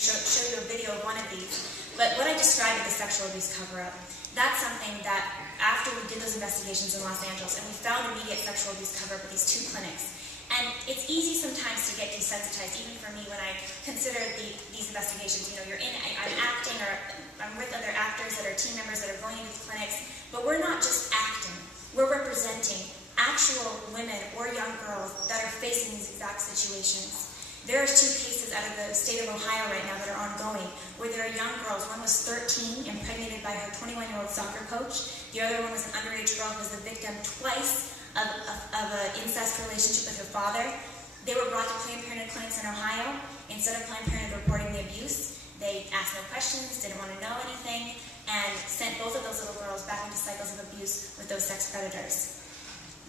show you a video of one of these, but what I described as the sexual abuse cover-up, that's something that after we did those investigations in Los Angeles and we found immediate sexual abuse cover-up at these 2 clinics, and it's easy sometimes to get desensitized, even for me when I consider these investigations. You know, I'm acting or I'm with other actors that are team members that are going into these clinics, but we're not just acting, we're representing actual women or young girls that are facing these exact situations. There are 2 cases out of the state of Ohio right now that are ongoing, where there are young girls. One was 13, impregnated by her 21-year-old soccer coach. The other one was an underage girl who was the victim twice of an incest relationship with her father. They were brought to Planned Parenthood clinics in Ohio. Instead of Planned Parenthood reporting the abuse, they asked no questions, didn't want to know anything, and sent both of those little girls back into cycles of abuse with those sex predators.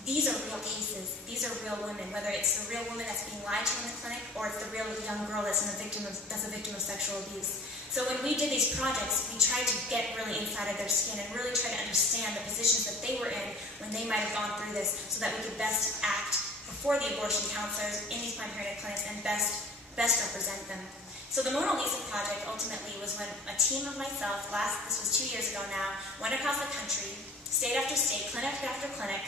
These are real cases. These are real women, whether it's the real woman that's being lied to in the clinic or it's the real young girl that's a victim of sexual abuse. So when we did these projects, we tried to get really inside of their skin and really try to understand the positions that they were in when they might have gone through this so that we could best act before the abortion counselors in these Planned Parenthood clinics and best represent them. So the Mona Lisa project ultimately was when a team of myself, this was 2 years ago now, went across the country, state after state, clinic after clinic,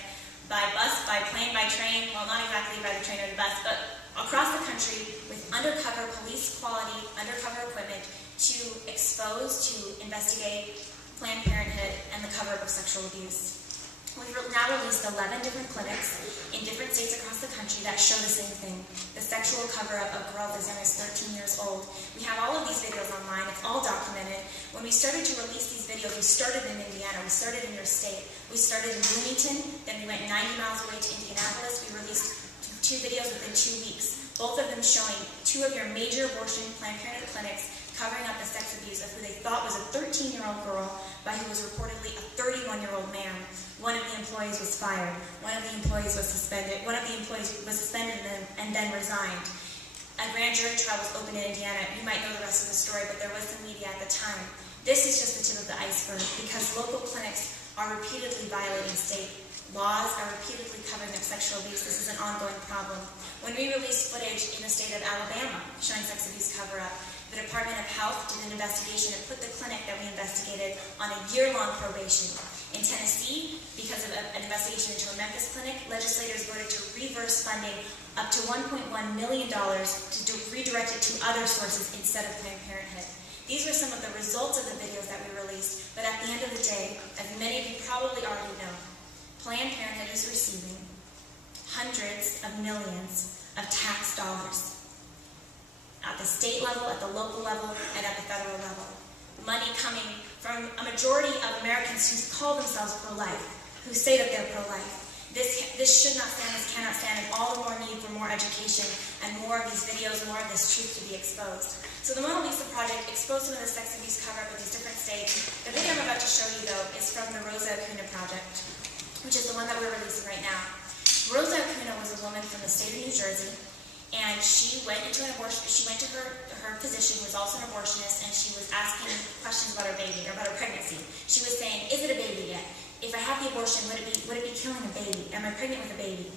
by bus, by plane, by train, well, not exactly by the train or the bus, but across the country with undercover police quality, undercover equipment to expose, to investigate Planned Parenthood and the cover-up of sexual abuse. We've now released 11 different clinics in different states across the country that show the same thing, the sexual cover-up of girls as young as 13 years old. We have all of these videos online, it's all documented. When we started to release these videos, we started in Indiana, we started in your state. We started in Bloomington, then we went 90 miles away to Indianapolis. We released 2 videos within 2 weeks, both of them showing 2 of your major abortion Planned Parenthood clinics covering up the sex abuse of who they thought was a 13-year-old girl by who was reportedly a 31-year-old man. One of the employees was fired. One of the employees was suspended. One of the employees was suspended and then resigned. A grand jury trial was opened in Indiana. You might know the rest of the story, but there was some media at the time. This is just the tip of the iceberg because local clinics are repeatedly violating state laws, are repeatedly covering up sexual abuse. This is an ongoing problem. When we released footage in the state of Alabama showing sex abuse cover-up, the Department of Health did an investigation and put the clinic that we investigated on a year-long probation. In Tennessee, because of an investigation into a Memphis clinic, legislators voted to reverse funding up to $1.1 million to redirect it to other sources instead of Planned Parenthood. These were some of the results of the videos that we released, but at the end of the day, as many of you probably already know, Planned Parenthood is receiving hundreds of millions of tax dollars at the state level, at the local level, and at the federal level. Money coming from a majority of Americans who call themselves pro-life, who say that they're pro-life. This should not stand, this cannot stand, and all the more need for more education and more of these videos, more of this truth to be exposed. So the Mona Lisa project exposed some of the sex abuse cover-up in these different states. The video I'm about to show you, though, is from the Rosa Acuna project, which is the one that we're releasing right now. Rosa Acuna was a woman from the state of New Jersey, and she went into an abortion. She went to her physician, who was also an abortionist, and she was asking questions about her baby, or about her pregnancy. She was saying, is it a baby yet? If I have the abortion, would it be killing a baby? Am I pregnant with a baby?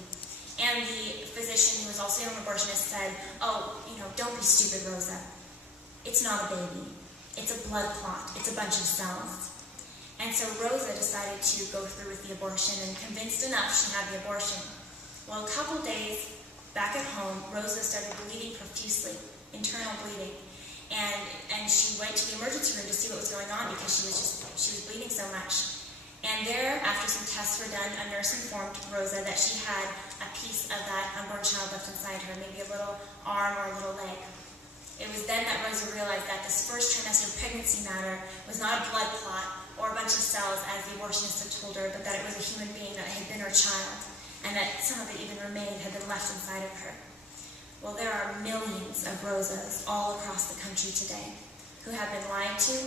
And the physician, who was also an abortionist, said, oh, don't be stupid, Rosa. It's not a baby. It's a blood clot. It's a bunch of cells. And so Rosa decided to go through with the abortion and convinced enough she had the abortion. Well, a couple days back at home, Rosa started bleeding profusely, internal bleeding. And she went to the emergency room to see what was going on because she was bleeding so much. And there, after some tests were done, a nurse informed Rosa that she had a piece of that unborn child left inside her, maybe a little arm or a little leg. It was then that Rosa realized that this first trimester pregnancy matter was not a blood clot or a bunch of cells, as the abortionist had told her, but that it was a human being that had been her child, and that some of it even remained, had been left inside of her. Well, there are millions of Rosas all across the country today who have been lied to,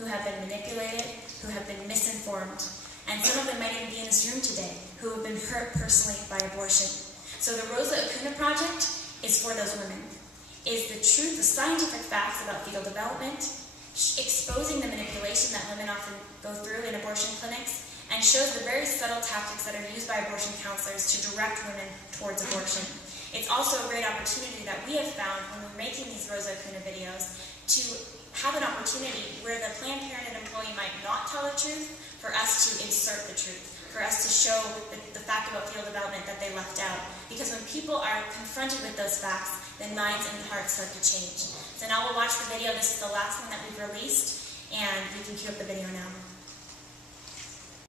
who have been manipulated, who have been misinformed, and some of them might even be in this room today, who have been hurt personally by abortion. So the Rosa Acuna Project is for those women. Is the truth, the scientific facts about fetal development, exposing the manipulation that women often go through in abortion clinics, and shows the very subtle tactics that are used by abortion counselors to direct women towards abortion. It's also a great opportunity that we have found when we're making these Rosa Acuna videos to have an opportunity where the Planned Parenthood employee might not tell the truth, for us to insert the truth, for us to show the fact about field development that they left out. Because when people are confronted with those facts, then minds and hearts start to change. So now we'll watch the video. This is the last one that we've released, and you can cue up the video now.